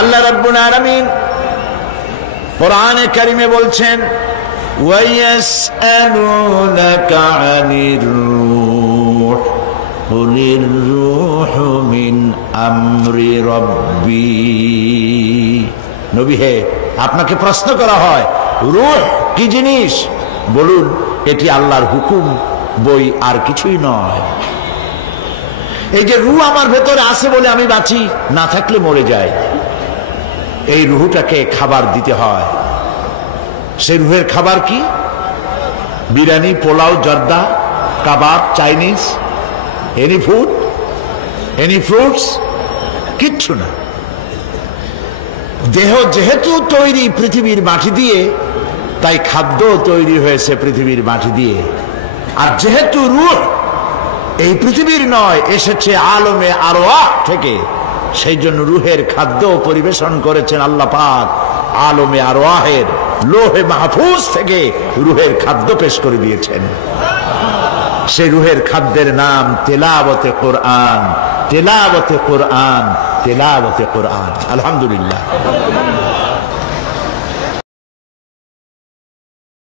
আল্লাহ রাব্বুল আলামিন কোরআনে কারিমে বলছেন ওয়ায়াসআলুনাকা আনির রূহ কুলির রূহু মিন আমরি রাব্বি। নবী হে, আপনাকে প্রশ্ন করা হয় রূহ কি জিনিস? বলুন এটি আল্লাহর হুকুম বই, আর কিছুই নয়। এই যে রূহ আমার ভেতরে আছে বলে আমি বাঁচি, না থাকলে মরে যাই। এই রূহটাকে খাবার দিতে হয়। সেই রূহের খাবার কি? Biryani, pulao, zarda, kebab, Chinese, any food, any fruits, কিচ্ছু না। দেহ যেহেতু তৈরি পৃথিবীর মাটি দিয়ে, তাই খাদ্য তৈরি হয়েছে পৃথিবীর মাটি দিয়ে। আর যেহেতু রূহ এই পৃথিবীর নয়, এসেছে আলমে আরওয়াহ থেকে, সেই জন্য রূহের খাদ্য পরিবেশন করেছেন আল্লাহ পাক আলমে আরওয়াহের লোহে মাহফুজ থেকে রূহের খাদ্য পেশ করে দিয়েছেন। সেই রূহের খাদ্যের নাম তেলাওয়াতে কোরআন, তেলাওয়াতে কোরআন, তেলাওয়াতে কোরআন। আলহামদুলিল্লাহ।